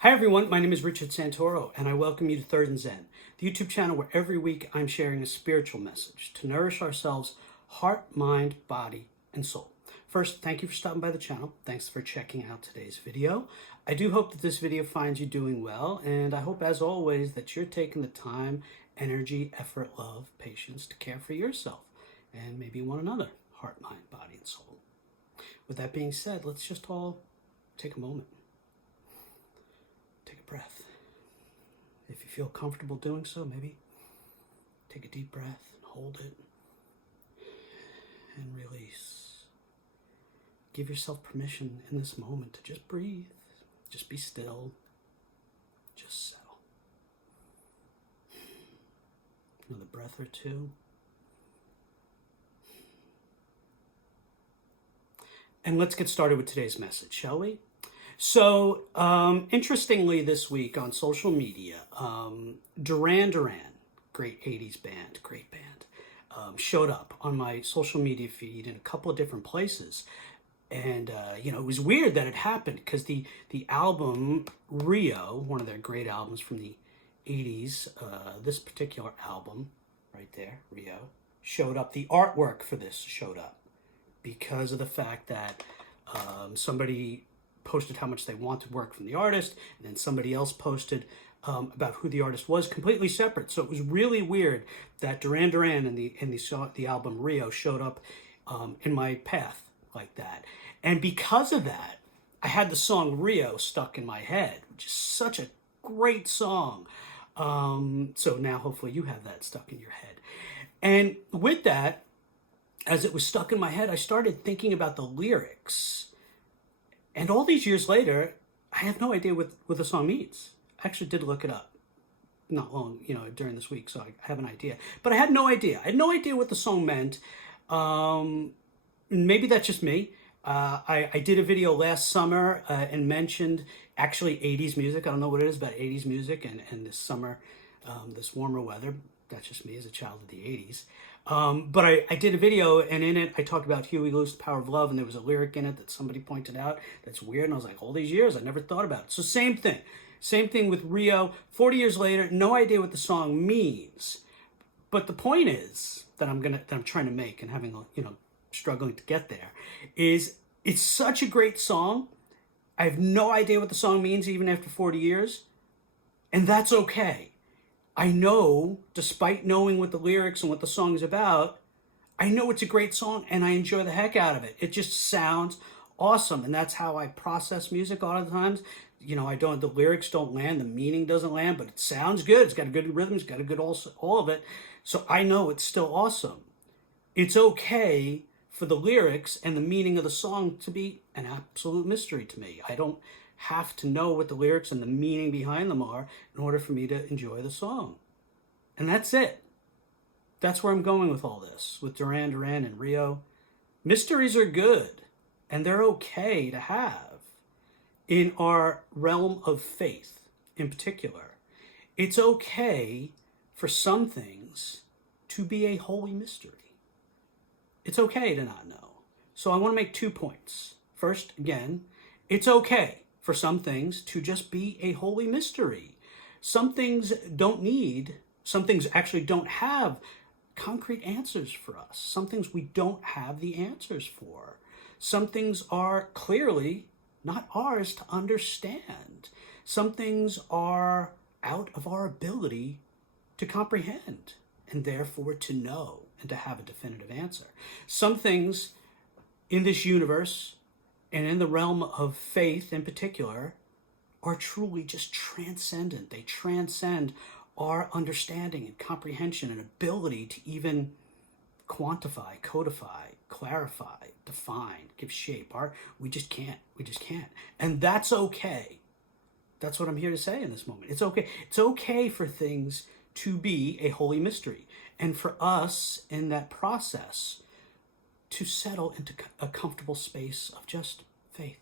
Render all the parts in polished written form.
Hi everyone, my name is Richard Santoro and I welcome you to Third and Zen, the YouTube channel where every week I'm sharing a spiritual message to nourish ourselves, heart, mind, body, and soul. First, thank you for stopping by the channel. Thanks for checking out today's video. I do hope that this video finds you doing well, and I hope as always that you're taking the time, energy, effort, love, patience to care for yourself and maybe one another, heart, mind, body, and soul. With that being said, let's just all take a moment. Take a breath. If you feel comfortable doing so, maybe take a deep breath and hold it and release. Give yourself permission in this moment to just breathe, just be still, just settle. Another breath or two. And let's get started with today's message, shall we? So, interestingly, this week on social media, Duran Duran, great 80s band, great band, showed up on my social media feed in a couple of different places. And, it was weird that it happened because the album Rio, one of their great albums from the 80s, this particular album right there, Rio, showed up. The artwork for this showed up because of the fact that somebody posted how much they wanted work from the artist, and then somebody else posted about who the artist was, completely separate. So it was really weird that Duran Duran and the album Rio showed up in my path like that. And because of that, I had the song Rio stuck in my head, which is such a great song. So now hopefully you have that stuck in your head. And with that, as it was stuck in my head, I started thinking about the lyrics. And all these years later, I have no idea what the song means. I actually did look it up not long, during this week, so I have an idea. But I had no idea. I had no idea what the song meant. Maybe that's just me. I did a video last summer and mentioned actually 80s music. I don't know what it is about 80s music and this summer, this warmer weather. That's just me as a child of the 80s. But I did a video, and in it I talked about Huey Lewis, The Power of Love, and there was a lyric in it that somebody pointed out that's weird, and I was like, all these years I never thought about it. So same thing with Rio. 40 years later, no idea what the song means. But the point is that I'm trying to make, and having struggling to get there, is it's such a great song. I have no idea what the song means even after 40 years, and that's okay. I know, despite knowing what the lyrics and what the song is about, I know it's a great song and I enjoy the heck out of it. It just sounds awesome. And that's how I process music a lot of the times. The lyrics don't land, the meaning doesn't land, but it sounds good. It's got a good rhythm, it's got a good all of it. So I know it's still awesome. It's okay for the lyrics and the meaning of the song to be an absolute mystery to me. I don't have to know what the lyrics and the meaning behind them are in order for me to enjoy the song. And that's it. That's where I'm going with all this, with Duran Duran and Rio. Mysteries are good, and they're okay to have in our realm of faith in particular. It's okay for some things to be a holy mystery. It's okay to not know. So I want to make 2 points. First, again, it's okay for some things to just be a holy mystery. Some things actually don't have concrete answers for us. Some things we don't have the answers for. Some things are clearly not ours to understand. Some things are out of our ability to comprehend and therefore to know and to have a definitive answer. Some things in this universe and in the realm of faith in particular, are truly just transcendent. They transcend our understanding and comprehension and ability to even quantify, codify, clarify, define, give shape. We just can't. And that's okay. That's what I'm here to say in this moment. It's okay. It's okay for things to be a holy mystery. And for us in that process to settle into a comfortable space of just faith.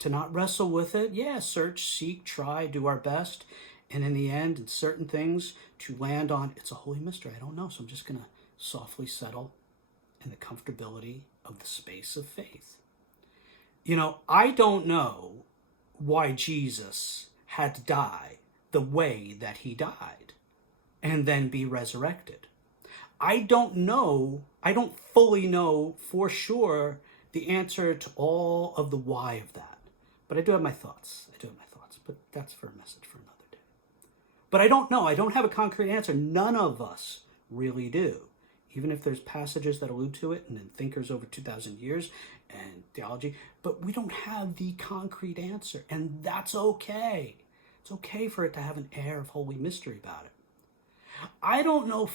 To not wrestle with it, search, seek, try, do our best. And in the end, in certain things, to land on, it's a holy mystery. I don't know, so I'm just going to softly settle in the comfortability of the space of faith. I don't know why Jesus had to die the way that he died and then be resurrected. I don't fully know for sure the answer to all of the why of that. But I do have my thoughts. But that's for a message for another day. But I don't know. I don't have a concrete answer. None of us really do. Even if there's passages that allude to it and then thinkers over 2,000 years and theology. But we don't have the concrete answer. And that's okay. It's okay for it to have an air of holy mystery about it. I don't know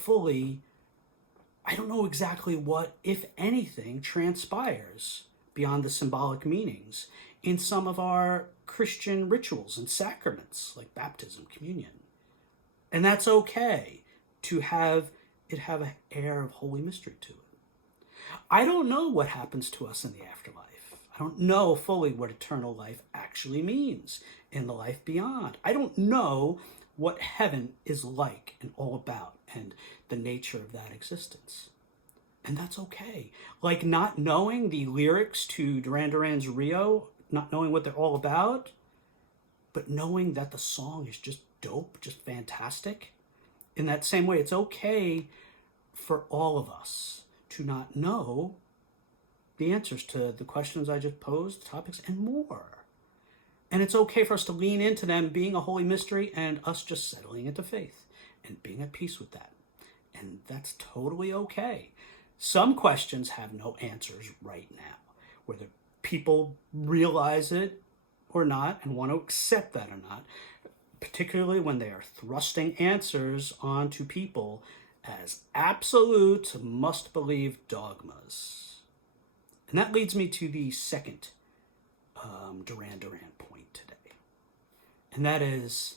exactly what, if anything, transpires beyond the symbolic meanings in some of our Christian rituals and sacraments, like baptism, communion. And that's okay to have it have an air of holy mystery to it. I don't know what happens to us in the afterlife. I don't know fully what eternal life actually means in the life beyond. I don't know what heaven is like and all about and the nature of that existence. And that's okay. Like not knowing the lyrics to Duran Duran's Rio, not knowing what they're all about, but knowing that the song is just dope, just fantastic. In that same way, it's okay for all of us to not know the answers to the questions I just posed, topics, and more. And it's okay for us to lean into them being a holy mystery and us just settling into faith and being at peace with that. And that's totally okay. Some questions have no answers right now, whether people realize it or not and want to accept that or not, particularly when they are thrusting answers onto people as absolute must-believe dogmas. And that leads me to the second Duran Duran point today. And that is,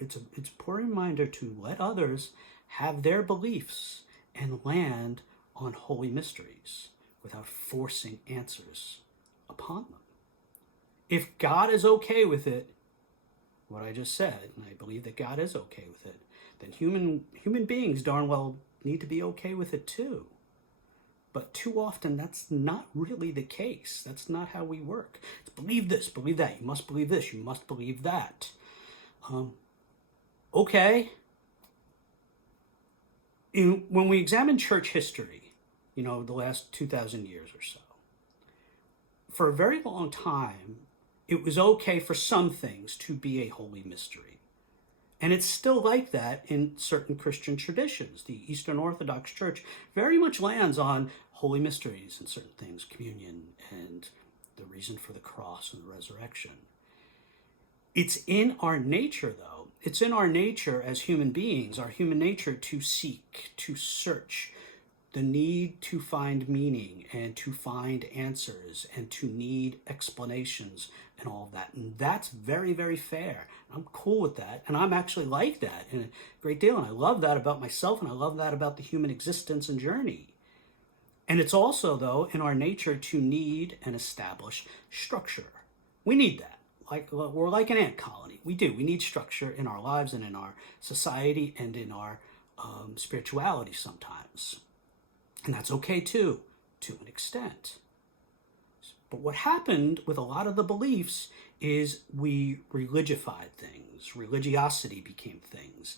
it's a poor reminder to let others have their beliefs and land on holy mysteries without forcing answers upon them. If God is okay with it, what I just said, and I believe that God is okay with it, then human beings darn well need to be okay with it too. But too often that's not really the case. That's not how we work. It's believe this, believe that. You must believe this, you must believe that. Okay. When we examine church history, the last 2,000 years or so, for a very long time, it was okay for some things to be a holy mystery. And it's still like that in certain Christian traditions. The Eastern Orthodox Church very much lands on holy mysteries and certain things, communion and the reason for the cross and the resurrection. It's in our nature, though. It's in our nature as human beings, our human nature to seek, to search, the need to find meaning and to find answers and to need explanations and all of that. And that's very, very fair. I'm cool with that. And I'm actually like that in a great deal. And I love that about myself. And I love that about the human existence and journey. And it's also, though, in our nature to need and establish structure. We need that. We're like an ant colony. We do. We need structure in our lives and in our society and in our spirituality sometimes. And that's okay too, to an extent. But what happened with a lot of the beliefs is we religified things. Religiosity became things.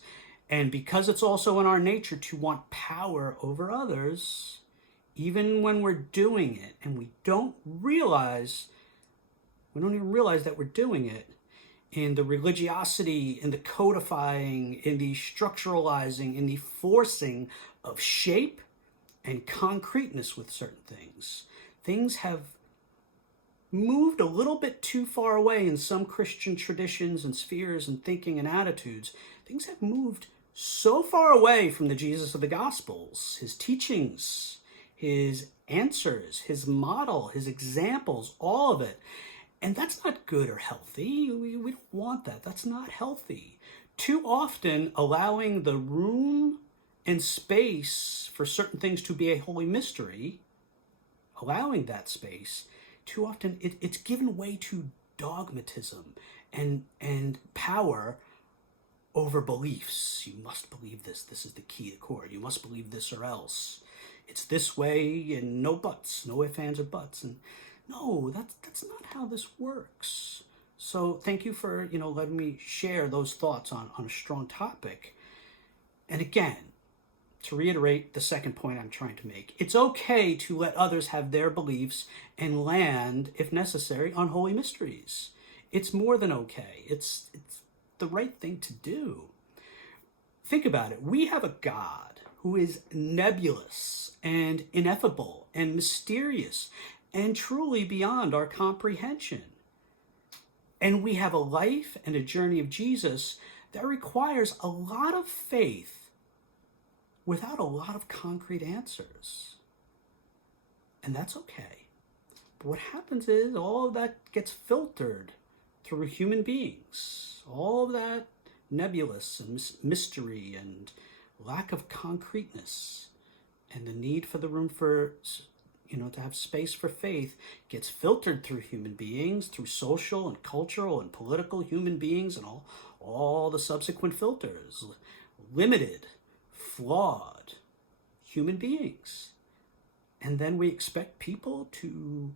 And because it's also in our nature to want power over others, even when we're doing it and we don't even realize that we're doing it, in the religiosity, in the codifying, in the structuralizing, in the forcing of shape and concreteness with certain things. Things have moved a little bit too far away in some Christian traditions and spheres and thinking and attitudes. Things have moved so far away from the Jesus of the Gospels, his teachings, his answers, his model, his examples, all of it. And that's not good or healthy. We don't want that. That's not healthy. Too often allowing the room and space for certain things to be a holy mystery, allowing that space, too often it's given way to dogmatism and power over beliefs. You must believe this. This is the key to core. You must believe this or else. It's this way and no buts, no ifs, ands, or buts. And No, that's not how this works. So thank you for, letting me share those thoughts on a strong topic. And again, to reiterate the second point I'm trying to make, it's okay to let others have their beliefs and land, if necessary, on holy mysteries. It's more than okay. It's the right thing to do. Think about it. We have a God who is nebulous and ineffable and mysterious and truly beyond our comprehension. And we have a life and a journey of Jesus that requires a lot of faith without a lot of concrete answers. And that's okay. But what happens is all of that gets filtered through human beings. All of that nebulous and mystery and lack of concreteness and the need for the room for, to have space for faith gets filtered through human beings, through social and cultural and political human beings and all the subsequent filters. Limited, flawed human beings. And then we expect people to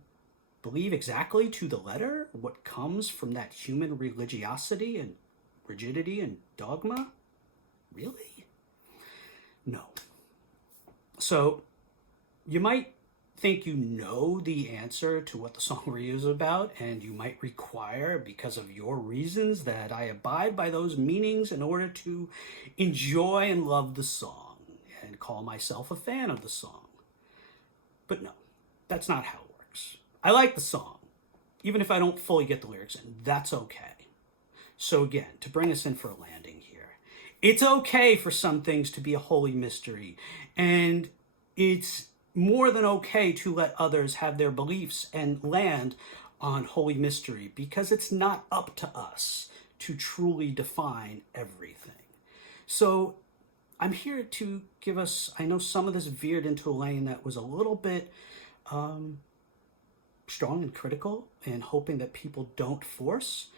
believe exactly to the letter what comes from that human religiosity and rigidity and dogma? Really? No. So you might think you know the answer to what the song Rio is about, and you might require, because of your reasons, that I abide by those meanings in order to enjoy and love the song and call myself a fan of the song. But no, that's not how it works. I like the song, even if I don't fully get the lyrics in. That's okay. So again, to bring us in for a landing here, it's okay for some things to be a holy mystery, and it's more than okay to let others have their beliefs and land on holy mystery, because it's not up to us to truly define everything. So I'm here to give us, I know some of this veered into a lane that was a little bit strong and critical and hoping that people don't force.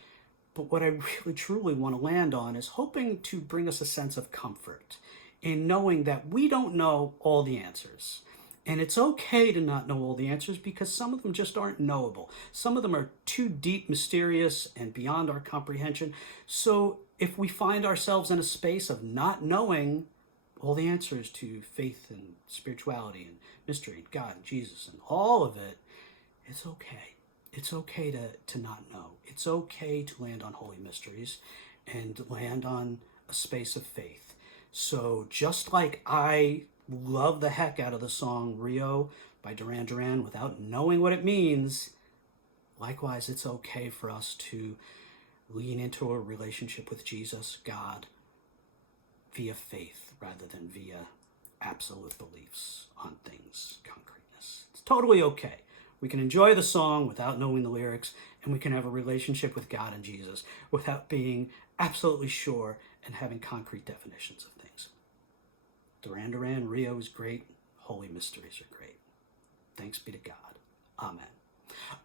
But what I really truly want to land on is hoping to bring us a sense of comfort in knowing that we don't know all the answers. And it's okay to not know all the answers, because some of them just aren't knowable. Some of them are too deep, mysterious, and beyond our comprehension. So if we find ourselves in a space of not knowing all the answers to faith and spirituality and mystery and God and Jesus and all of it, it's okay. It's okay to not know. It's okay to land on holy mysteries and land on a space of faith. So just like I love the heck out of the song Rio by Duran Duran without knowing what it means, likewise, it's okay for us to lean into a relationship with Jesus, God, via faith rather than via absolute beliefs on things, concreteness. It's totally okay. We can enjoy the song without knowing the lyrics, and we can have a relationship with God and Jesus without being absolutely sure and having concrete definitions of things. Duran Duran, Rio is great. Holy mysteries are great. Thanks be to God. Amen.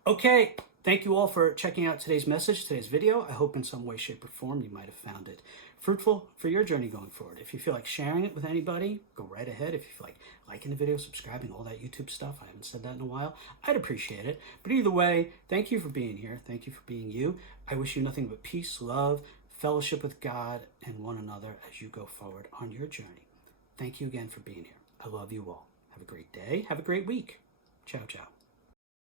Okay, thank you all for checking out today's message, today's video. I hope in some way, shape, or form you might have found it fruitful for your journey going forward. If you feel like sharing it with anybody, go right ahead. If you feel like liking the video, subscribing, all that YouTube stuff, I haven't said that in a while, I'd appreciate it. But either way, thank you for being here. Thank you for being you. I wish you nothing but peace, love, fellowship with God and one another as you go forward on your journey. Thank you again for being here. I love you all. Have a great day. Have a great week. Ciao, ciao.